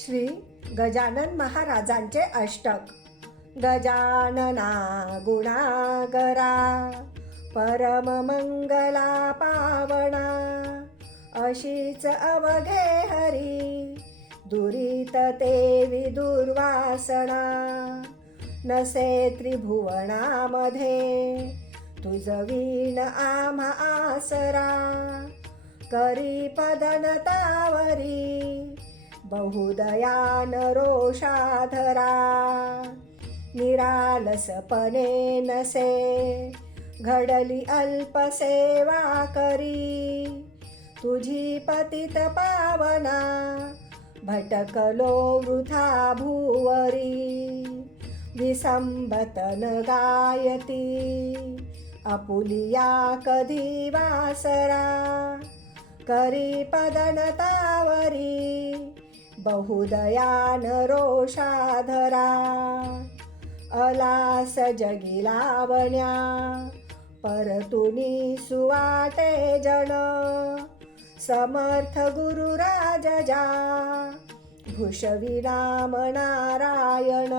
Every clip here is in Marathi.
श्री गजानन महाराजांचे अष्टक. गजानना गुणागरा परममंगला पावना अशीच अवघे हरी दुरित ते विदुर्वासना नसे त्रिभुवनामध्ये तुझ वीण आम्हा आसरा. करी पदनतावरी बहुदयान रोषाधरा निरालसपणे नसे घडली अल्पसेवा करी। तुझी पतित पावना भटकलो वृथा भुवरी। विसंबतन गायती अपुलिया कधी वासरा। करी पदनतावरी बहुदयान रोषाधरा अलास जगी लावण्या परतुनी सुवाटे जन समर्थ गुरु राजजा भूषविनाम नारायण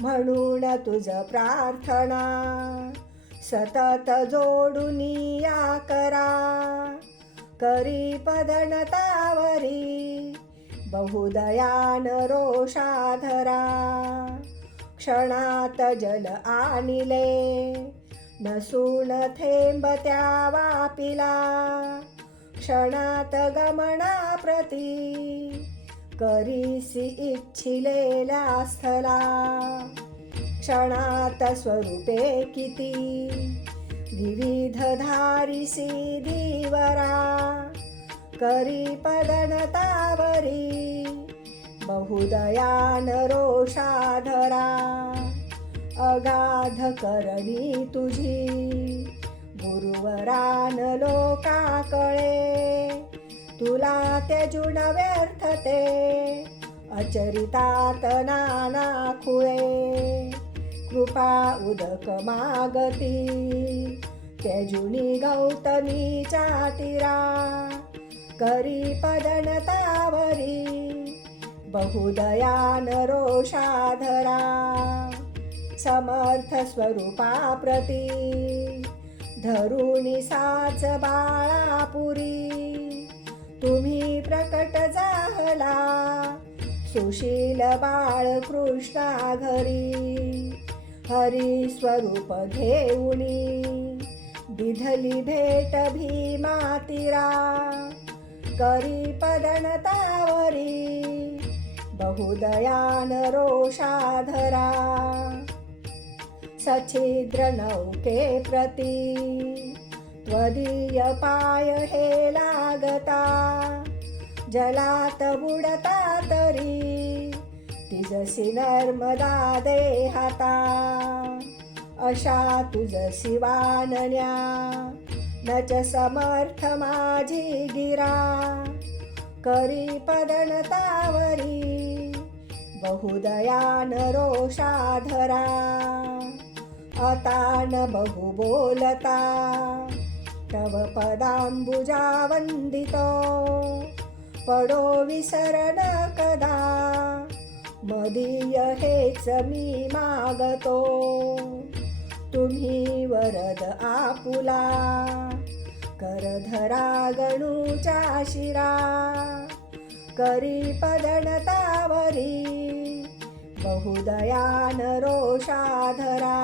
म्हणून तुझ प्रार्थना सतत जोडुनिया करा करी पदनतावरी बहुदयान रोषाधरा क्षणात जल आणिले नसून थेंब त्या वापिला क्षणात गमना प्रती करीसी इच्छिलेल्या स्थला क्षणात स्वरूपे किती विविध धारिसी धीवरा करी पदनतावरी बहुदयान रोषाधरा अगाध करणी तुझी गुरुवरान लोका कळे तुला त्यजुन व्यर्थते अचरितात नाना खुळे कृपा उदक मागती त्यजुनी गौतमीच्या तीरा करी पदनतावरी बहुदयान रोषाधरा समर्थ स्वरूपा प्रती धरुणी साच बाळापुरी तुम्ही प्रकट जाहला सुशील बाळ कृष्णा घरी हरी स्वरूप घेऊनी दिधली भेट भीमातिरा करी पदनतावरी बहुदयान रोषाधरा सछिद्र नौके प्रती त्वदीय पाय हे लागता जलात बुडता तरी तिजसी नर्मदा देहाता अशा तुझ शिवानन्या न च समर्थ माझी गिरा. करी पदनतावरी बहुदयान रोषाधरा. अतान बहु बोलता तव पदांबुजा वंदितो पडो विसरण कदा मदीय हेच मी मागतो. तुम्ही वरद आपुला करधरा गणूच्या शिरा करी पदनतावरी बहुदयान रोषाधरा.